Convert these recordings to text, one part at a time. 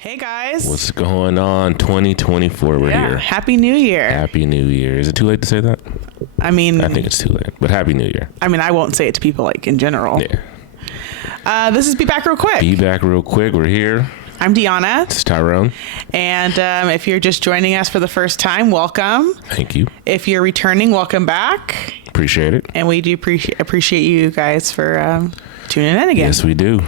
Hey guys. What's going on? 2024, we're here. Happy New Year. Happy New Year. Is it too late to say that? I mean, I think it's too late, but Happy New Year. I mean, I won't say it to people like in general. Yeah. This is Be Back Real Quick. Be back real quick. We're here. I'm Dionna. It's Tyrone. And if you're just joining us for the first time, welcome. Thank you. If you're returning, welcome back. Appreciate it. And we do appreciate you guys for tuning in again. Yes, we do.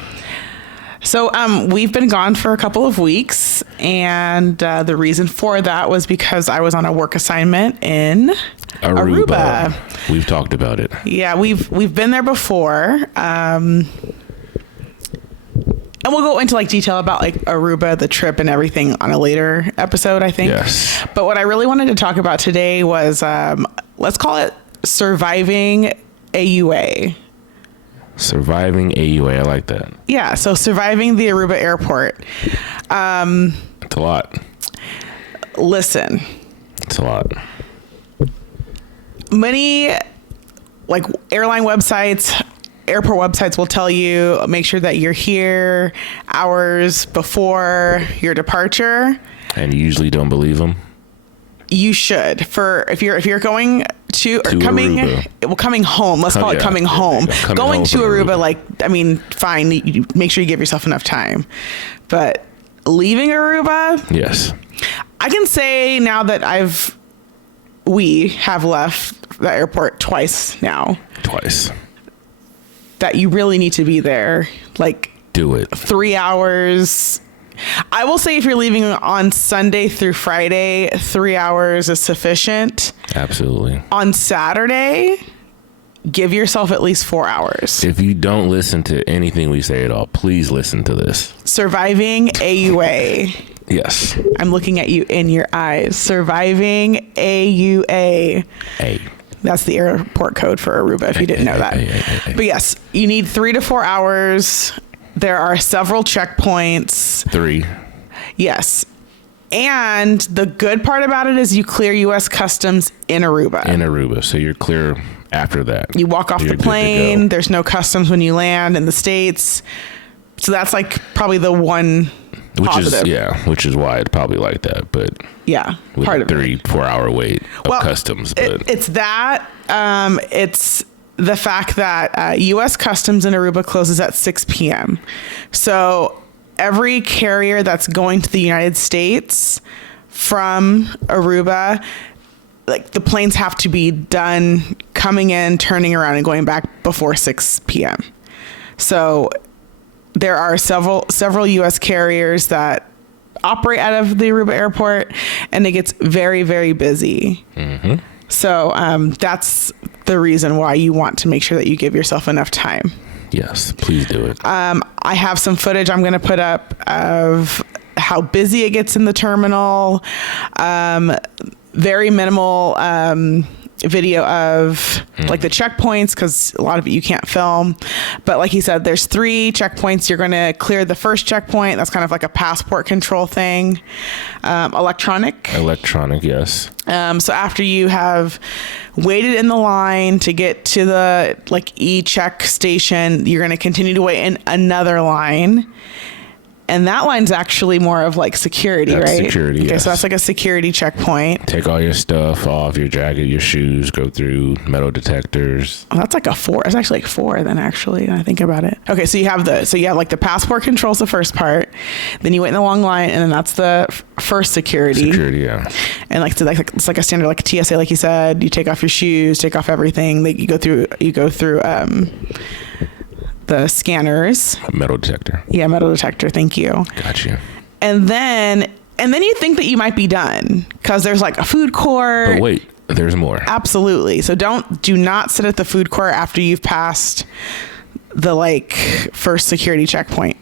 So we've been gone for a couple of weeks, and the reason for that was because I was on a work assignment in Aruba. We've talked about it. Yeah, we've been there before. And we'll go into like detail about like Aruba, the trip and everything on a later episode, I think. Yes. But what I really wanted to talk about today was, let's call it surviving AUA. Surviving AUA. I like that. Yeah. So surviving the Aruba Airport. It's a lot. Listen. It's a lot. Many like airline websites, airport websites will tell you, make sure that you're here hours before your departure. And you usually don't believe them. You should. If you're going to or coming Aruba. Coming home, let's call it coming home. Going to Aruba, like, I mean, fine, you make sure you give yourself enough time. But leaving Aruba, yes. I can say now that we have left the airport twice now. Twice. That you really need to be there. Like, do it. 3 hours. I will say if you're leaving on Sunday through Friday, 3 hours is sufficient. Absolutely. On Saturday, give yourself at least 4 hours. If you don't listen to anything we say at all, please listen to this. Surviving AUA. Yes. I'm looking at you in your eyes. Surviving AUA. A. That's the airport code for Aruba, if you didn't know that. But yes, you need 3 to 4 hours. There are several checkpoints. 3. Yes. And the good part about it is you clear U.S. Customs in Aruba. In Aruba. So you're clear after that. You walk off the plane. There's no customs when you land in the States. So that's like probably the one positive. Which is why it's probably like that. But yeah, with part a of it. 3-4 hour wait of customs. But it's that. It's the fact that U.S. Customs in Aruba closes at 6 p.m. So every carrier that's going to the United States from Aruba, like the planes have to be done coming in, turning around, and going back before 6 p.m. So there are several U.S. carriers that operate out of the Aruba airport, and it gets very, very busy. Mm-hmm. So that's the reason why you want to make sure that you give yourself enough time. Yes, please do it. I have some footage I'm going to put up of how busy it gets in the terminal. Very minimal video of like the checkpoints, because a lot of it you can't film. But like he said, there's 3 checkpoints. You're going to clear the first checkpoint. That's kind of like a passport control thing. Electronic, yes. So after you have waited in the line to get to the like e-check station, you're going to continue to wait in another line. And that line's actually more of like security, right? Security, okay, yes. So that's like a security checkpoint. Take all your stuff off, your jacket, your shoes, go through metal detectors. Oh, that's like a 4. It's actually like 4 then, actually, when I think about it. Okay, so you have like the passport controls the first part, then you wait in the long line, and then that's the first security. Security, yeah. And like it's like a standard, like a TSA, like you said. You take off your shoes, take off everything. You go through the scanners. Metal detector. Yeah, metal detector. Thank you. Gotcha. And then you think that you might be done because there's like a food court. But wait, there's more. Absolutely. So do not sit at the food court after you've passed the like first security checkpoint,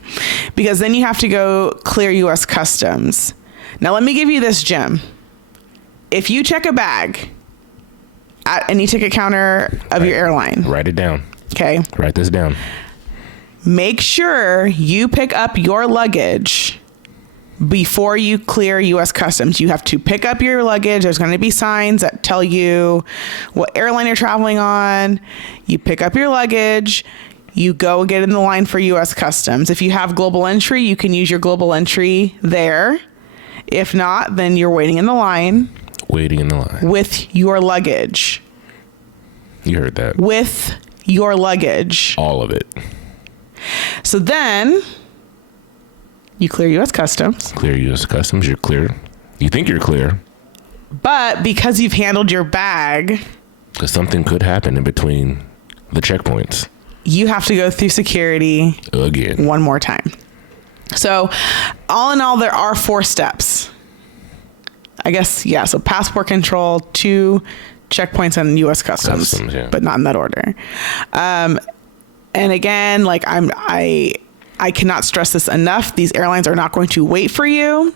because then you have to go clear U.S. Customs. Now let me give you this gem. If you check a bag at any ticket counter of your airline, write it down. Okay. Write this down. Make sure you pick up your luggage before you clear U.S. Customs. You have to pick up your luggage. There's going to be signs that tell you what airline you're traveling on. You pick up your luggage. You go get in the line for U.S. Customs. If you have global entry, you can use your global entry there. If not, then you're waiting in the line. Waiting in the line. With your luggage. You heard that. With your luggage. All of it. So then you clear U.S. Customs. Clear U.S. Customs. You're clear. You think you're clear. But because you've handled your bag. Because something could happen in between the checkpoints. You have to go through security. Again. One more time. So all in all, there are 4 steps. I guess, yeah. So passport control, 2 checkpoints, and U.S. Customs, yeah. But not in that order. And again, like I cannot stress this enough. These airlines are not going to wait for you.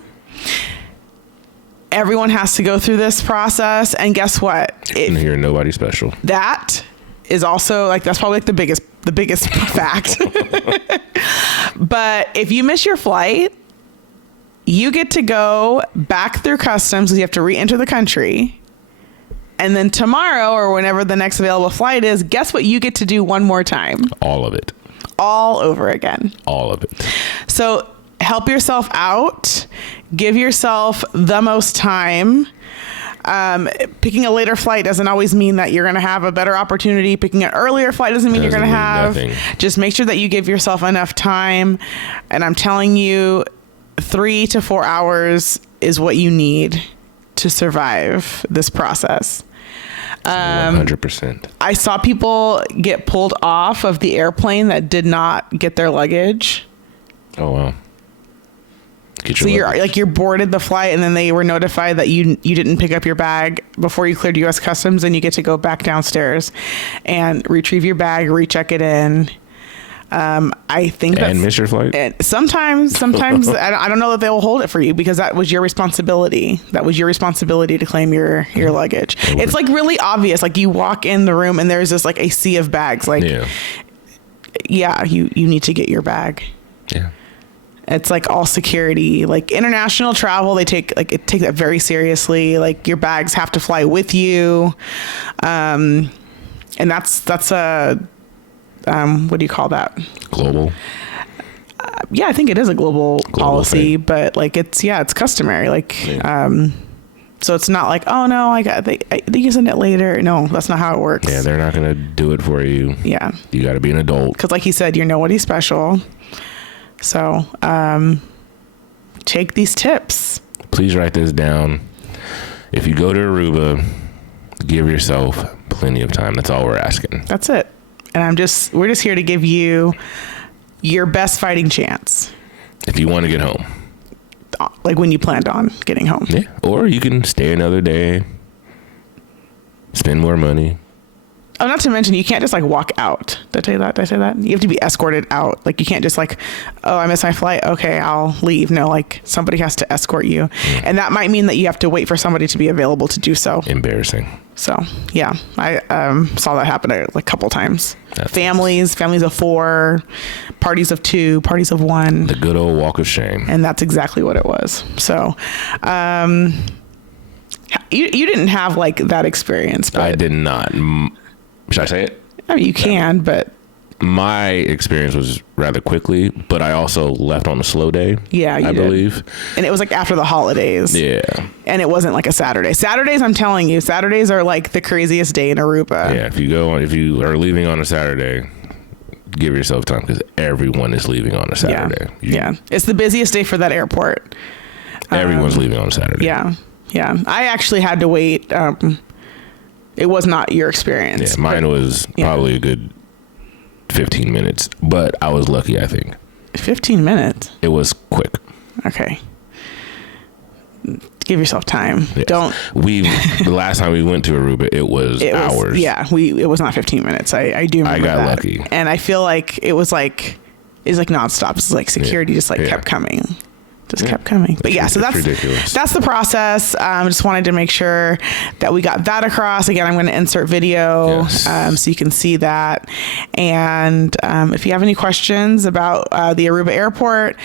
Everyone has to go through this process. And guess what? You're nobody special. That is also like, that's probably like the biggest fact. But if you miss your flight, you get to go back through customs because you have to re-enter the country. And then tomorrow or whenever the next available flight is, guess what you get to do one more time? All of it. All over again. All of it. So help yourself out. Give yourself the most time. Picking a later flight doesn't always mean that you're going to have a better opportunity. Picking an earlier flight doesn't mean you're going to have. Nothing. Just make sure that you give yourself enough time. And I'm telling you, 3 to 4 hours is what you need to survive this process. 100%. I saw people get pulled off of the airplane that did not get their luggage. Oh, wow. So you're boarded the flight and then they were notified that you didn't pick up your bag before you cleared U.S. Customs, and you get to go back downstairs and retrieve your bag, recheck it in. I think and miss your flight. Sometimes I don't know that they will hold it for you because that was your responsibility. That was your responsibility to claim your luggage. It's like really obvious. Like you walk in the room and there's just like a sea of bags. Like, yeah, you need to get your bag. Yeah. It's like all security, like international travel. They take that very seriously. Like your bags have to fly with you. And that's a, what do you call that? Global. Yeah, I think it is a global policy, thing. but like it's customary. Like, so it's not like, oh no, they using it later. No, that's not how it works. Yeah. They're not going to do it for you. Yeah. You got to be an adult. Cause like he said, you're nobody special. So, take these tips. Please write this down. If you go to Aruba, give yourself plenty of time. That's all we're asking. That's it. And we're just here to give you your best fighting chance. If you want to get home. Like when you planned on getting home. Yeah. Or you can stay another day, spend more money. Oh, not to mention, you can't just like walk out. Did I say that? You have to be escorted out. Like you can't just like, oh, I missed my flight. Okay, I'll leave. No, like somebody has to escort you. And that might mean that you have to wait for somebody to be available to do so. Embarrassing. So yeah, I saw that happen a couple times. That's families of 4, parties of 2, parties of 1. The good old walk of shame. And that's exactly what it was. So, you didn't have like that experience. But I did not. Should I say it? I mean, you can, but my experience was rather quickly, but I also left on a slow day. Yeah, I believe. And it was like after the holidays. Yeah. And it wasn't like a Saturday. Saturdays, I'm telling you, Saturdays are like the craziest day in Aruba. Yeah, if you are leaving on a Saturday, give yourself time because everyone is leaving on a Saturday. Yeah. It's the busiest day for that airport. Everyone's leaving on a Saturday. Yeah. I actually had to wait. It was not your experience. Yeah, mine was probably a good 15 minutes, but I was lucky, I think. 15 minutes? It was quick. Okay. Give yourself time. Yes. The last time we went to Aruba, it was hours. It was not 15 minutes. I do remember that. I got lucky. And I feel like it was like nonstop. It's like security just kept coming. Kept coming. But yeah, so that's ridiculous. That's the process. Just wanted to make sure that we got that across. Again, I'm going to insert video so you can see that. And if you have any questions about the Aruba Airport,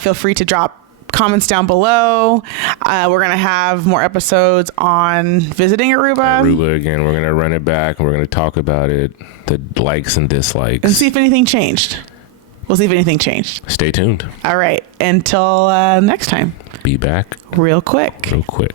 feel free to drop comments down below. We're going to have more episodes on visiting Aruba. Aruba again. We're going to run it back and we're going to talk about it, the likes and dislikes. And see if anything changed. We'll see if anything changed. Stay tuned. All right. Until next time. Be back. Real quick. Real quick.